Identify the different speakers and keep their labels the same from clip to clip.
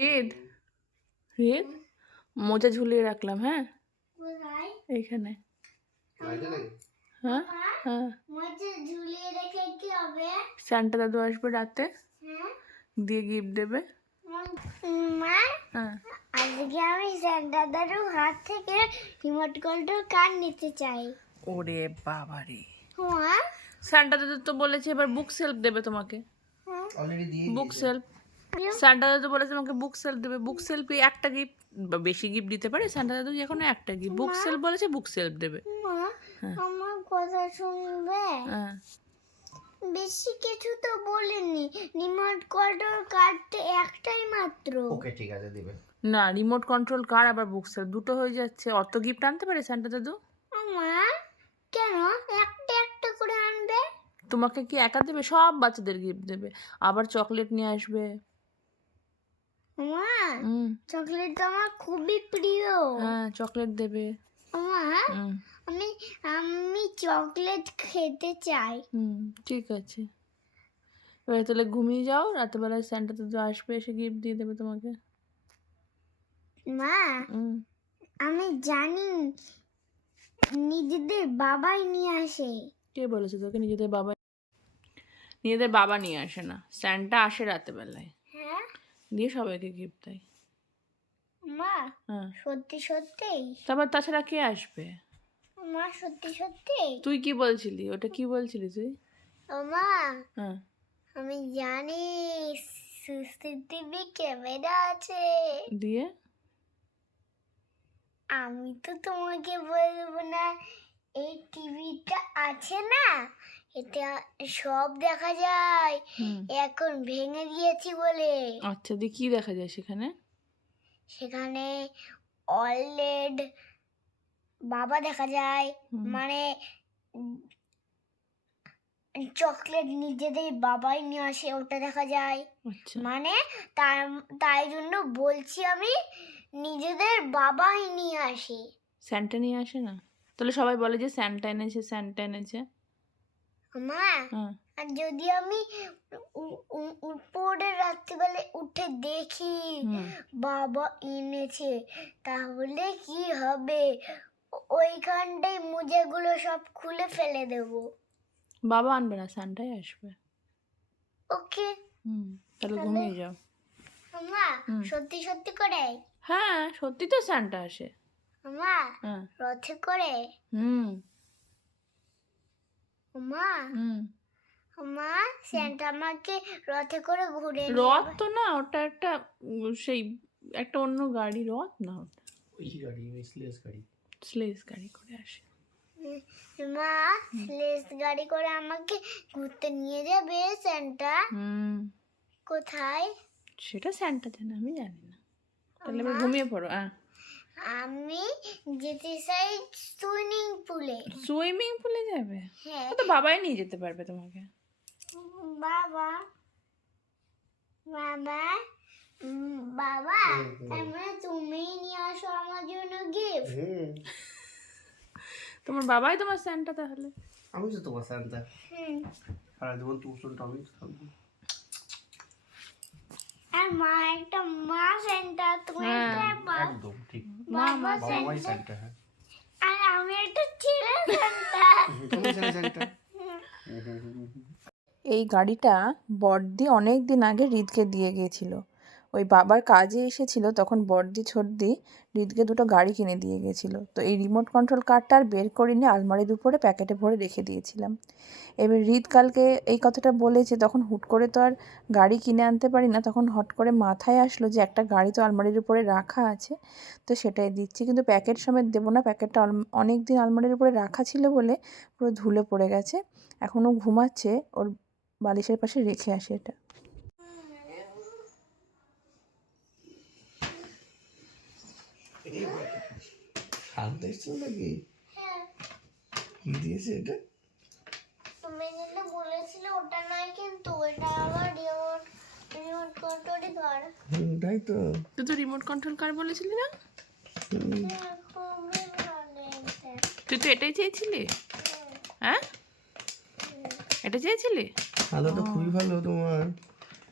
Speaker 1: রেদ রেদ মোজা ঝুলিয়ে রাখলাম হ্যাঁ? এইখানে হ্যাঁ? হ্যাঁ।
Speaker 2: মধ্যে ঝুলিয়ে রেখে কি হবে?
Speaker 1: স্যান্টা দাদু আসবে রাতে?
Speaker 2: হ্যাঁ।
Speaker 1: দিয়ে গিফট দেবে? হ্যাঁ।
Speaker 2: আজকে আমি দাদারও হাত থেকে রিমোট কন্ট্রোল কার নিতে চাই।
Speaker 1: ওরে বাবারে
Speaker 2: মা?
Speaker 1: স্যান্টা দাদু তো বলেছে এবার বুক সেলফ দেবে তোমাকে।
Speaker 2: হ্যাঁ।
Speaker 1: বুক সেলফ স্যান্টা দাদু বলেছে তোমাকে বুক সেলফ দেবে। বুক সেলফে একটা গিফট বেশি গিফট দিতে পারে। স্যান্টা দাদু এখন একটা গিফট বুক সেলফ বলেছে বুক সেলফ দেবে।
Speaker 2: মা আমার কথা শুনবে?
Speaker 1: হ্যাঁ।
Speaker 2: বেশি কিছু তো বলেনি। রিমোট কন্ট্রোল কারটা একটাই মাত্র।
Speaker 3: ওকে ঠিক আছে দিবে।
Speaker 1: না রিমোট কন্ট্রোল কার আবার বুক সেলফ দুটো হয়ে যাচ্ছে। অত গিফট আনতে পারে স্যান্টা দাদু?
Speaker 2: আমার কেন? একটা একটা করে আনবে?
Speaker 1: তোমাকে কি একা দেবে? সব বাচ্চাদের গিফট দেবে। আবার চকলেট নিয়ে আসবে।
Speaker 2: মা চকলেট তো আমার খুবই প্রিয়।
Speaker 1: হ্যাঁ চকলেট দেবে।
Speaker 2: মা আমি আমি চকলেট খেতে চাই।
Speaker 1: হুম ঠিক আছে। এবার তাহলে ঘুমিয়ে যাও রাতেবেলায় স্যান্টা দাদু আসবে এসে গিফট দিয়ে দেবে তোমাকে।
Speaker 2: মা আমি জানি নিজেদের বাবাই নিয়ে আসে।
Speaker 1: কে বলেছে তোকে? নিজেদের বাবা নিজেদের বাবা নিয়ে আসে না। স্যান্টা আসে রাতেবেলায় দিয়ে সবাইকে গিফট দেয়।
Speaker 2: মা
Speaker 1: হ্যাঁ।
Speaker 2: সত্যি সত্যি?
Speaker 1: তারপর তাছাড়া কে আসবে?
Speaker 2: মা সত্যি সত্যি?
Speaker 1: তুই কি বলছিলি? ওটা কি বলছিলি তুই?
Speaker 2: মা
Speaker 1: হ্যাঁ।
Speaker 2: আমি জানি সিসিটিভি ক্যামেরা আছে।
Speaker 1: দিয়ে?
Speaker 2: আমি তো তোমাকে বলব না এই টিভিটা আছে না? এটা সব দেখা যায়। এখন ভেঙে দিয়েছি বলে।
Speaker 1: আচ্ছা দিয়ে কি দেখা যায় সেখানে?
Speaker 2: সেখানে অলরেড বাবা দেখা যায়। মানে চকলেট নিজেদের বাবাই নিয়ে আসে ওটা দেখা যায়।
Speaker 1: আচ্ছা।
Speaker 2: মানে তার তাই জন্য বলছি আমি নিজেদের বাবাই নিয়ে আসে।
Speaker 1: স্যান্টা নিয়ে আসে না? তাহলে সবাই বলে যে স্যান্টা এনেছে স্যান্টা এনেছে।
Speaker 2: মা আর যদি আমি উপরে রাত্রিবেলা উঠে দেখি বাবা এনেছে তাহলে কি হবে? ও- ওইখানটায় মুজেগুলো সব খুলে ফেলে দেব।
Speaker 1: বাবা আনবে না স্যান্টাই আসবে।
Speaker 2: ওকে।
Speaker 1: হুম তাহলে? ঘুমিয়ে যাও।
Speaker 2: মা সত্যি সত্যি করে?
Speaker 1: হ্যাঁ সত্যি তো স্যান্টা আসে।
Speaker 2: মা
Speaker 1: হ্যাঁ।
Speaker 2: রথে করে?
Speaker 1: হুম।
Speaker 2: মা
Speaker 1: হুম।
Speaker 2: মা সেন্ট আমাকে রথে করে ঘুরে
Speaker 1: রথ। তো না ওটা একটা সেই একটা অন্য গাড়ি রথ না ওটা?
Speaker 3: ওই গাড়ি ওই গাড়ি।
Speaker 1: স্লেজ গাড়ি করে আসে।
Speaker 2: মা স্লেস গাড়ি করে আমাকে ঘুরতে নিয়ে যাবে সেন্টা
Speaker 1: হুম।
Speaker 2: কোথায়?
Speaker 1: সেটা স্যান্টা জানে আমি জানি না। তাহলে ঘুমিয়ে পড়ো
Speaker 2: আমি যেতে চাই সুইমিং পুলে
Speaker 1: যাবে?
Speaker 2: হ্যাঁ।
Speaker 1: ও তো বাবাই নিয়ে যেতে পারবে তোমাকে।
Speaker 2: বাবা। বাবা। বাবা মানে তুমিই নিয়ে আসো আমার জন্য গিফট
Speaker 1: তোমার বাবাই তোমার স্যান্টা তাহলে?
Speaker 3: আমি তো তোমার
Speaker 2: হুম।
Speaker 3: সারা জীবন শুনটা আমি থাকব।
Speaker 2: আর মা একটা মা সেন্টার তুমি
Speaker 1: হ্যাঁ,
Speaker 3: একদম ঠিক।
Speaker 2: বাবা
Speaker 3: বাবা মাই
Speaker 2: সেন্টার
Speaker 3: সান্তা হ্যাঁ
Speaker 2: আর
Speaker 1: এই গাড়িটা বড়দি অনেক দিন আগে হৃদকে দিয়ে গিয়েছিল। ওই বাবার কাজে এসেছিল তখন বড়দি ছোটদি হৃদকে দুটো গাড়ি কিনে দিয়ে গেছিল। তো এই রিমোট কন্ট্রোল কারটা আর বের করিনি, আলমারির উপরে প্যাকেটে ভরে রেখে দিয়েছিলাম। এবার হৃদ কালকে এই কথাটা বলেছে তখন হুট করে তো আর গাড়ি কিনে আনতে পারি না, তখন হট করে মাথায় আসলো যে একটা গাড়ি তো আলমারির উপরে রাখা আছে, তো সেটাই দিচ্ছি। কিন্তু প্যাকেট সমেত দেবো না, প্যাকেটটা অনেক দিন আলমারির উপরে রাখা ছিল বলে পুরো ধুলে পড়ে গেছে, এখনও ঘুমাচ্ছে, ওর বালিশের পাশে রেখে আসে এটা।
Speaker 3: শান্ত এসছো নাকি? কি দিয়েছে এটা?
Speaker 2: তুমি যেটা বলেছিলে ওটা নয় কিন্তু এটা আবার রিমোট রিমোট কন্ট্রোলই কর
Speaker 3: হুম তাই তো।
Speaker 1: তুই তো রিমোট কন্ট্রোল কার বলেছিলি না?
Speaker 2: খুবই ভালো
Speaker 1: তুই তো এটাই চেয়েছিলি? হ্যাঁ। এটা চেয়েছিলি?
Speaker 3: খুবই ভালো তোমার।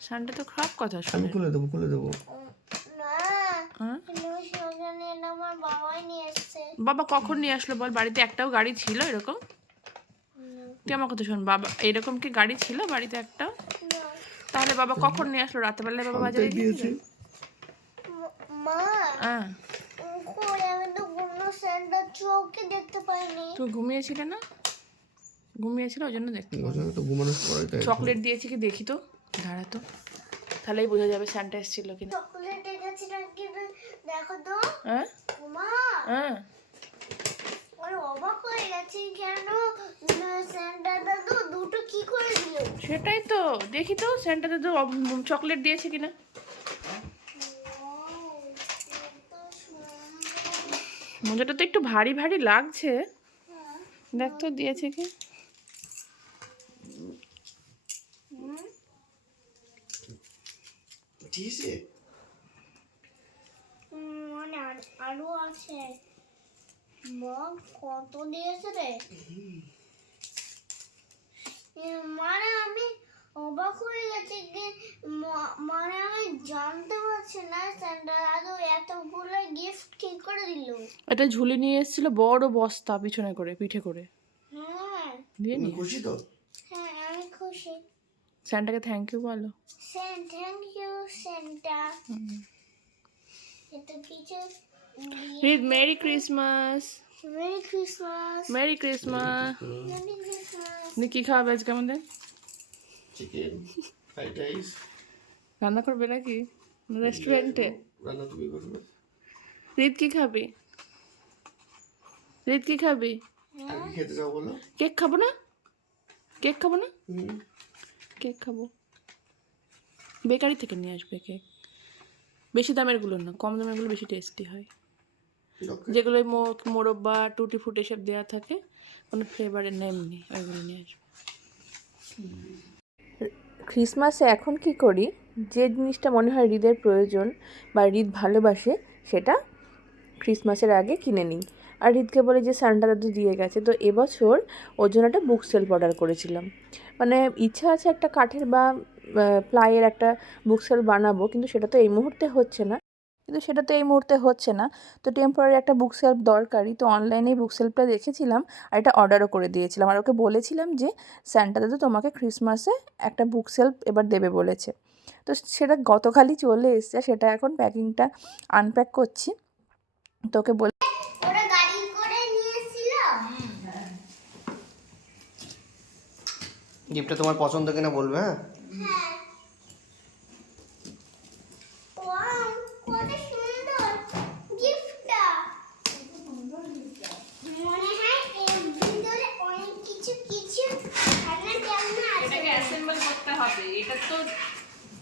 Speaker 1: সানটা তো খারাপ কথা
Speaker 3: আমি খুলে দেবো খুলে দেবো।
Speaker 1: বাবা কখন নিয়ে আসলো বল? বাড়িতে একটাও গাড়ি ছিল এরকম? তুই আমার কথা শোন বাবা এরকম কি গাড়ি ছিল বাড়িতে একটাও? তাহলে বাবা কখন নিয়ে আসলো? রাতেবেলায় বাবা বাজারে গিয়েছিল?
Speaker 2: মা
Speaker 1: হ্যাঁ
Speaker 2: কোনো
Speaker 1: তুই ঘুমিয়েছিলে না? ঘুমিয়েছিল ওই জন্য দেখতে চকলেট দিয়েছি কি? দেখি তো দাঁড়া তো। তাহলেই বোঝা যাবে স্যান্টা এসেছিল কিনা।
Speaker 2: চকলেট নাকি দেখো তো।
Speaker 1: হ্যাঁ হ্যাঁ
Speaker 2: ওই অবাক হয়ে গেছি কেন স্যান্ডাটা তো দুটো কি করে দিল
Speaker 1: সেটাই তো দেখি তো স্যান্টাতে তো চকলেট দিয়েছে কিনা। মোজাটা তো একটু ভারী ভারী লাগছে। দেখ তো দিয়েছে কি?
Speaker 3: দিয়েছে?
Speaker 2: মানে আরও আছে। মগ কত দিয়েছে রে? মানে আমি অবাক হয়ে গেছি যে মানে আমি জানতে পারছি না আরও এতগুলো গিফট কি করে দিল?
Speaker 1: এটা ঝুলি নিয়ে এসেছিল বড় বস্তা পিছনে করে পিঠে করে।
Speaker 2: হ্যাঁ।
Speaker 1: দিয়ে নিয়ে
Speaker 3: খুশি তো?
Speaker 2: হ্যাঁ আমি খুশি।
Speaker 1: স্যান্টাকে থ্যাংক ইউ বলো।
Speaker 2: সেন্ট থ্যাংক ইউ সেন্টা এটা কিছু
Speaker 1: রিদ merry Christmas
Speaker 2: merry Christmas
Speaker 1: merry Christmas
Speaker 2: merry Christmas
Speaker 1: তুমি কি খাওয়াবে আজকে আমাদের
Speaker 3: চিকেন ফ্রাইড রাইস
Speaker 1: রান্না করবে নাকি? রেস্টুরেন্টে
Speaker 3: রান্না তুমি করবে?
Speaker 1: রিদ কি খাবি? রিদ কি খাবি?
Speaker 3: আর কি খেতে চাও বলো?
Speaker 1: কেক খাব না? কেক খাব না? কেক খাব। বেকারি থেকে নিয়ে আসবে কেক। বেশি দামেরগুলো না কম দামেরগুলো বেশি টেস্টি হয়। যেগুলো মো- মোরব্বা টুটি ফুটি এসব দেওয়া থাকে কোনো ফ্লেভারের নেম নেই ওইগুলো নিয়ে আসবে। ক্রিসমাসে এখন কি করি? যে জিনিসটা মনে হয় হৃদের প্রয়োজন বা হৃদ ভালোবাসে সেটা ক্রিসমাসের আগে কিনে নিই। আর হৃদকে বলে যে সান্টা দাদু দিয়ে গেছে তো এবছর ওর জন্য একটা বুক সেলফ অর্ডার করেছিলাম। মানে ইচ্ছা আছে একটা কাঠের বা প্লাইয়ের একটা বুক সেলফ বানাবো কিন্তু সেটা তো এই মুহূর্তে হচ্ছে না। কিন্তু সেটা তো এই মুহূর্তে হচ্ছে না। তো টেম্পোরারি একটা বুক সেলফ দরকারি তো অনলাইনে বুক সেলফটা দেখেছিলাম আর এটা অর্ডারও করে দিয়েছিলাম। আর ওকে বলেছিলাম যে স্যান্টা দাদু তোমাকে ক্রিসমাসে একটা বুক সেলফ এবার দেবে বলেছে। তো সেটা গতকালই চলে এসছে সেটা এখন প্যাকিংটা আনপ্যাক করছি। তোকে বলে
Speaker 3: গিফটটা তোমার পছন্দ কিনা বলবে হ্যাঁ
Speaker 2: হ্যাঁ ওয়াও কত সুন্দর গিফটটা মনে হয় এর ভিতরে অনেক কিছু কিছু খানা টানা আছে
Speaker 1: এটাকে অ্যাসেম্বল করতে হবে এটা তো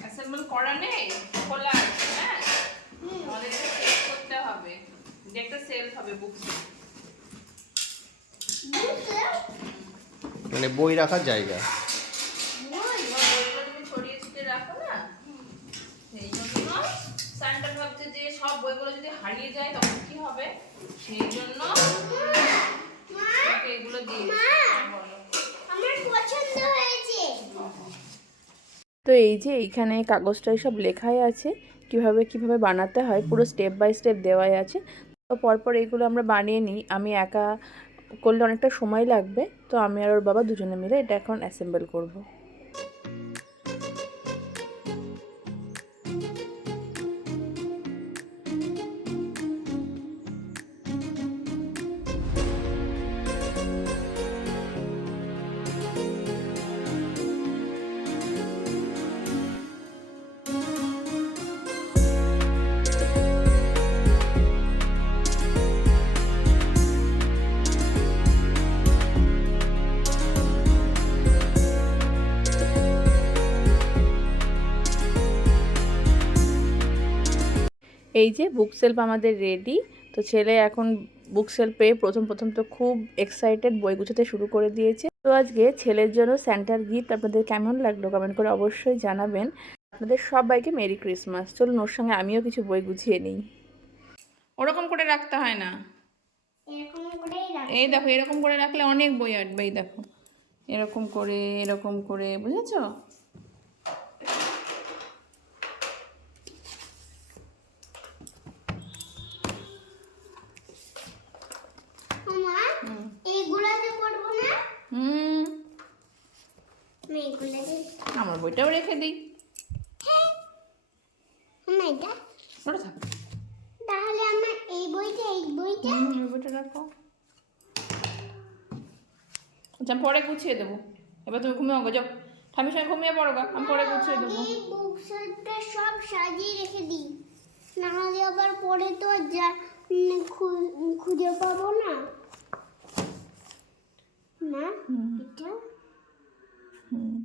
Speaker 1: অ্যাসেম্বল করা নেই খোলা আছে হ্যাঁ আমাদের এটা সেট করতে হবে যে একটা সেলফ হবে বুক
Speaker 2: বুঝলে
Speaker 3: মানে বই রাখার জায়গা।
Speaker 1: বইগুলো তুমি ছড়িয়ে ছিটিয়ে রাখো না? সেই জন্য সান্টা ভাবছে যে সব বইগুলো যদি হারিয়ে যায় তখন কি হবে? সেই জন্য এগুলো দিয়ে
Speaker 2: আমার পছন্দ হয়েছে।
Speaker 1: তো এই যে এইখানে কাগজটায় সব লেখাই আছে কীভাবে কীভাবে বানাতে হয় পুরো স্টেপ বাই স্টেপ দেওয়াই আছে। তো পরপর এইগুলো আমরা বানিয়ে নিই। আমি একা করলে অনেকটা সময় লাগবে, তো আমি আর ওর বাবা দুজনে মিলে এটা এখন অ্যাসেম্বল করব। এই যে বুক সেলফ আমাদের রেডি তো ছেলে এখন বুক সেলফ পেয়ে প্রথম প্রথম তো খুব এক্সাইটেড বই গুছাতে শুরু করে দিয়েছে। তো আজকে ছেলের জন্য স্যান্টার গিফট আপনাদের কেমন লাগল কমেন্ট করে অবশ্যই জানাবেন। আপনাদের সবাইকে মেরি ক্রিসমাস চলুন ওর সঙ্গে আমিও কিছু বই গুছিয়ে নিই। ওরকম করে রাখতে হয় না। এই দেখো এরকম করে রাখলে অনেক বই আসবে এই দেখো। এরকম করে এরকম করে বুঝেছ
Speaker 2: আমি এগুলো দিই
Speaker 1: বইটাও রেখে দিই ওটা থাক
Speaker 2: তাহলে আমার এই বইটা এই বইটা
Speaker 1: বইটা রাখো আচ্ছা আমি পরে গুছিয়ে দেবো এবার তুমি ঘুমিয়ে গো যাও ঠামির সঙ্গে ঘুমিয়ে পড়ো গা আমি পরে গুছিয়ে দেবো
Speaker 2: এই সব সাজিয়ে রেখে দিই না হলে আবার পরে তো যা খুঁজে পাবো না না
Speaker 1: হুম
Speaker 2: এটা
Speaker 1: হুম